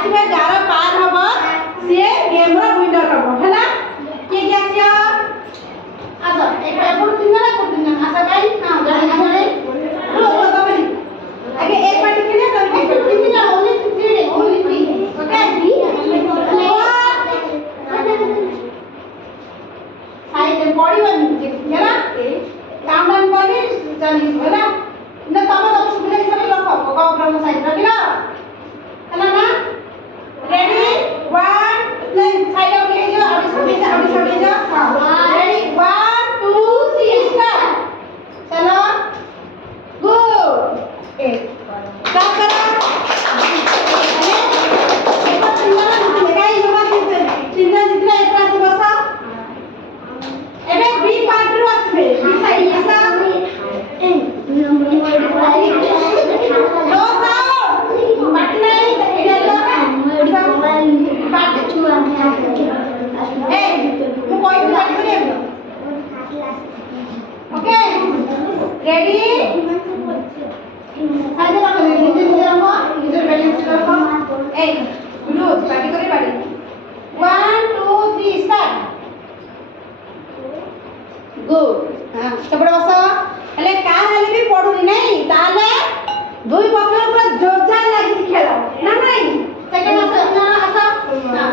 ଆସିବେ ଯାହାର ପାର ହବ ସିଏ ଗେମ୍ର ୱିନର ହବ ହେଲା। କିଏ କିଏ ଆସିବ ଆସ ଏପଟୁ ତିନି ଜଣ ଏପଟୁ ତିନି ଜଣ ଆସ ଭାଇ। ହଁ ଜଣେ ଜଣେ ଆगे एक पार्टी के लिए तो तीन जण only 3 only 3 okay side body one ହେଲା काउंटडाउन କରି ଚାଲି ହେଲା ନା ତମ ସୁବିଧା ହିସାବରେ ରଖ କମ୍ପ୍ୟୁଟର ସାଇड ରଖିଲ ହେଲା ନା। ରେଡି 1 ସାଇड ଆଉଟ ହେଇଯିବ ଆଉ ଛୋଟି ହେଇଯିବ ହଁ ରେଡି 1 2 3 स्टार्ट चलो गुड स्टार्ट करो। Ready? Saja tak boleh. Ini apa? Ini balance apa? Dulu, bagi kore bagi. 1 2 3 start. Good. हाँ, सबड़े बस. हेले कार हेले भी पड़ुनी नहीं. ताले दुई पक्षर पूरा जोरदार लगी खेलो. ना नहीं. सेकंड आसा ना आसा. हाँ.